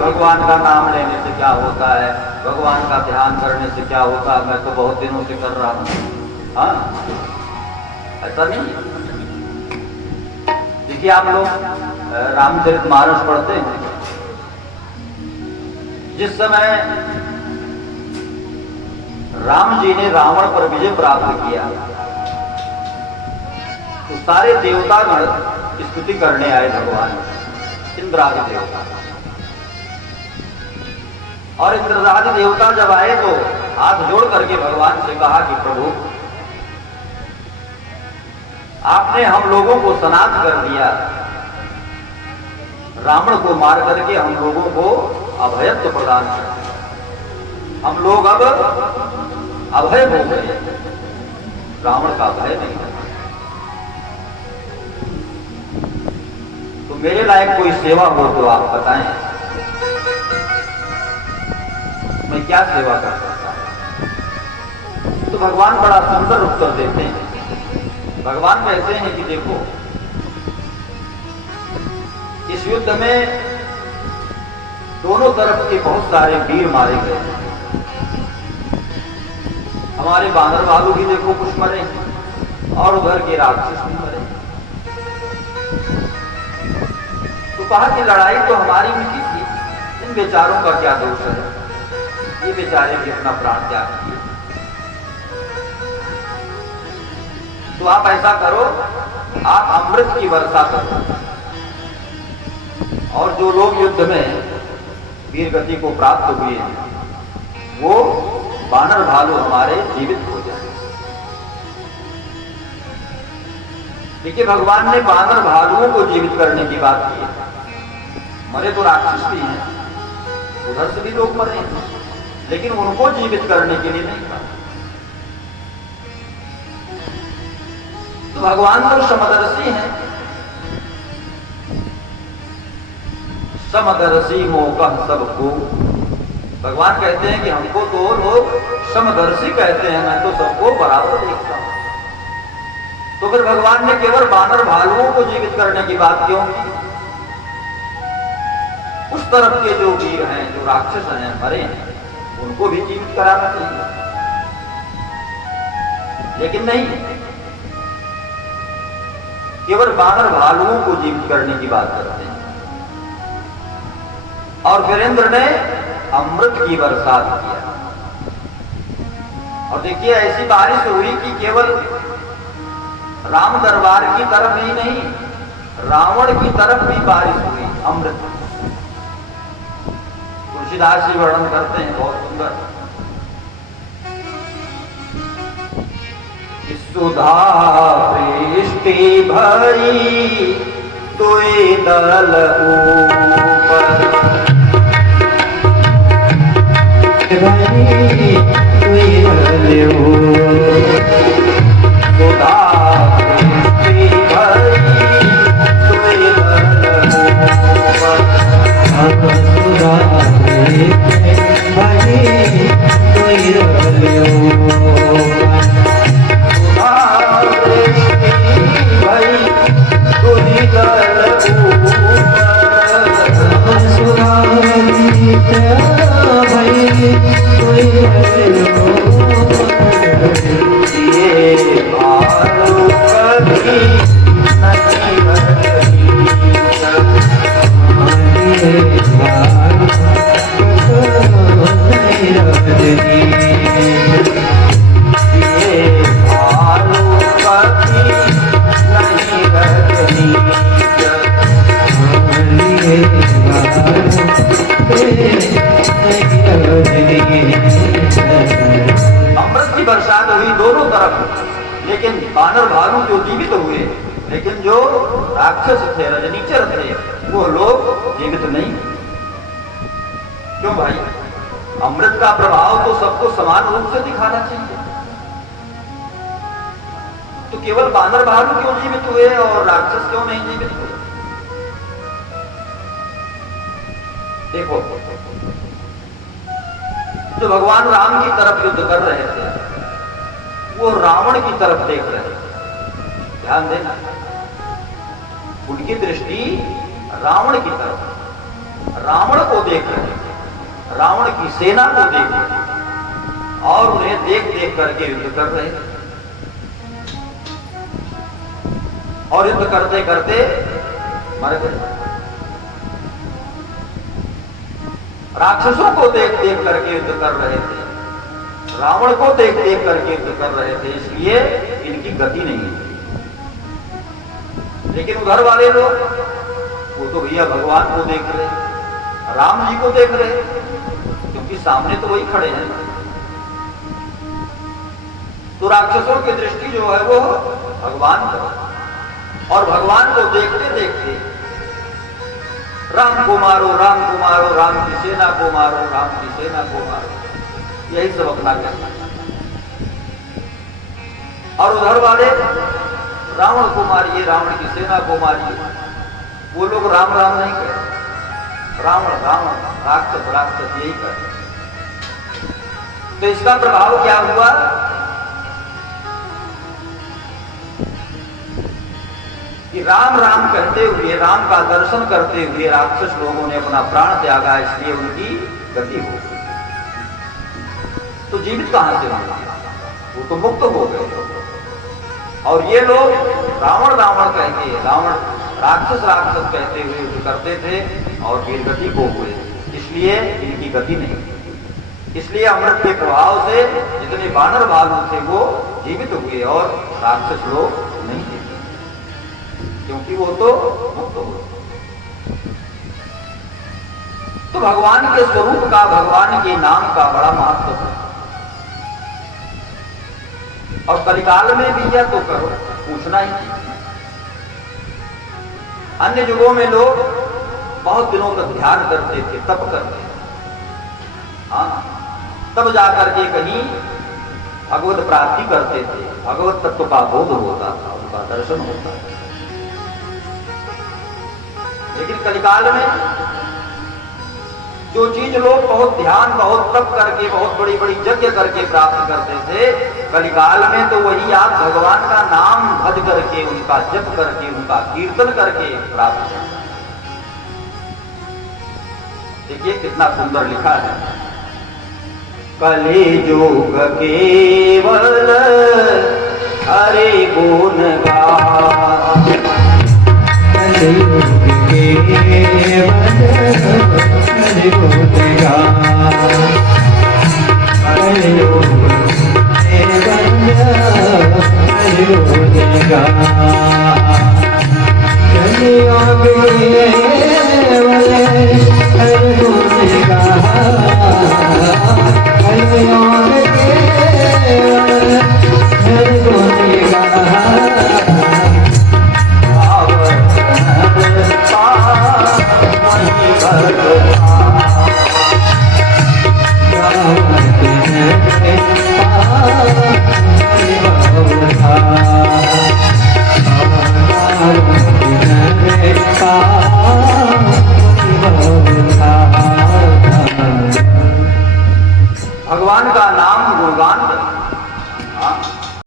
भगवान का नाम लेने से क्या होता है, भगवान का ध्यान करने से क्या होता है, मैं तो बहुत दिनों से कर रहा हूँ। हाँ, ऐसा नहीं। देखिए आप लोग रामचरितमानस पढ़ते हैं, जिस समय राम जी ने रावण पर विजय प्राप्त किया तो सारे देवतागण स्तुति करने आए भगवान, इंद्रादि देवता। और इंद्रादि देवता जब आए तो हाथ जोड़ करके भगवान से कहा कि प्रभु, आपने हम लोगों को सनाथ कर दिया, रावण को मार करके हम लोगों को अभयत्व प्रदान कर, हम लोग अब अभय हो गए, रावण का भय नहीं है। तो मेरे लायक कोई सेवा हो तो आप बताएं, मैं क्या सेवा कर सकता हूं? तो भगवान बड़ा सुंदर उत्तर देते हैं। भगवान कहते हैं कि देखो, इस युद्ध में दोनों तरफ के बहुत सारे वीर मारे गए। हमारे बानर भालू भी देखो कुछ मरे और उधर के राक्षस भी मरे। तो कहा कि लड़ाई तो हमारी भी की थी, इन बेचारों का क्या दोष है, ये बेचारे भी अपना प्राण त्याग किए। तो आप ऐसा करो, आप अमृत की वर्षा करो और जो लोग युद्ध में वीर गति को प्राप्त हुए हैं वो बानर भालू हमारे जीवित हो जाए। देखिए भगवान ने बानर भालुओं को जीवित करने की बात की है। मरे तो राक्षस भी हैं, उधर से भी लोग मरे हैं, लेकिन उनको जीवित करने के लिए नहीं कहा। तो भगवान तो समदर्शी हैं। समदर्शी मोकह सबको, भगवान कहते हैं कि हमको तो लोग समदर्शी कहते हैं, मैं तो सबको बराबर देखता हूं। तो फिर भगवान ने केवल बानर भालुओं को जीवित करने की बात क्यों की? उस तरफ के जो वीर हैं, जो राक्षस हैं, मरे हैं, उनको भी जीवित कराना चाहिए। लेकिन नहीं, केवल बानर भालुओं को जीवित करने की बात करते हैं। और फिर इंद्र ने अमृत की बरसात किया। और देखिए ऐसी बारिश हुई कि केवल राम दरबार की तरफ ही नहीं, रावण की तरफ भी बारिश हुई अमृत। तुलसीदास जी वर्णन करते हैं बहुत सुंदर, सुधा वृष्टि भई तुई दल ऊपर, तुई दल ऊपर, सुधा वृष्टि भई तुई दल ऊपर, सुधा वृष्टि भई तुई दल ऊपर, लेकिन बानर भालू जो जीवित हुए, लेकिन जो राक्षस थे, रजनीचर थे, वो लोग जीवित नहीं। क्यों भाई? अमृत का प्रभाव तो सबको समान रूप से दिखाना चाहिए। तो केवल बानर भालू क्यों जीवित हुए और राक्षस क्यों नहीं जीवित हुए? देखो, जो भगवान राम की तरफ युद्ध कर रहे थे वो रावण की तरफ देख रहे थे। ध्यान देना, उनकी दृष्टि रावण की तरफ। रावण को देख रहे, रावण की सेना को देख रहे और उन्हें देख देख करके युद्ध कर रहे और युद्ध करते करते मर गए। राक्षसों को देख देख करके युद्ध कर रहे थे, रावण को देख देख करके युद्ध कर रहे थे, इसलिए इनकी गति नहीं थी। लेकिन उधर वाले लोग वो तो भैया भगवान को देख रहे, राम जी को देख रहे, क्योंकि सामने तो वही खड़े हैं। तो राक्षसों की दृष्टि जो है वो भगवान पर, और भगवान को देखते देखते राम को मारो, राम को मारो, राम की सेना को मारो, राम की सेना को मारो, यही सब अपना कहना। और उधर वाले रावण को मारिए, रावण की सेना को मारिए, वो लोग राम राम नहीं कहते, रावण रावण, राक्षस राक्षस यही कहते। तो इसका प्रभाव क्या हुआ कि राम राम कहते हुए, राम का दर्शन करते हुए राक्षस लोगों ने अपना प्राण त्यागा, इसलिए उनकी गति हो गई। तो जीवित कहां से होंगे, वो तो मुक्त हो गए। और ये लोग रावण रावण कहते, रावण राक्षस राक्षस कहते हुए युद्ध करते थे और वीर गति को हुए, इसलिए इनकी गति नहीं। इसलिए अमृत के प्रभाव से जितने वानर भालू थे वो जीवित हुए और राक्षस लोग नहीं थे, क्योंकि वो तो मुक्त हो। तो भगवान के स्वरूप का, भगवान के नाम का बड़ा महत्व है। और कलिकाल में भी यह तो करो, पूछना ही नहीं। अन्य युगों में लोग बहुत दिनों तक ध्यान करते थे, तप करते थे, हाँ, तब जाकर के कहीं भगवत प्राप्ति करते थे, भगवत तत्व का बोध होता था, उनका दर्शन होता था। लेकिन कलिकाल में जो चीज लोग बहुत ध्यान, बहुत तप करके, बहुत बड़ी बड़ी यज्ञ करके प्राप्त करते थे, कलिकाल में तो वही आप भगवान का नाम भज करके, उनका जप करके, उनका कीर्तन करके प्राप्त करते हैं। देखिए कितना सुंदर लिखा है, कलियुग केवल हरि गुण गान, कलियुग केवल हरि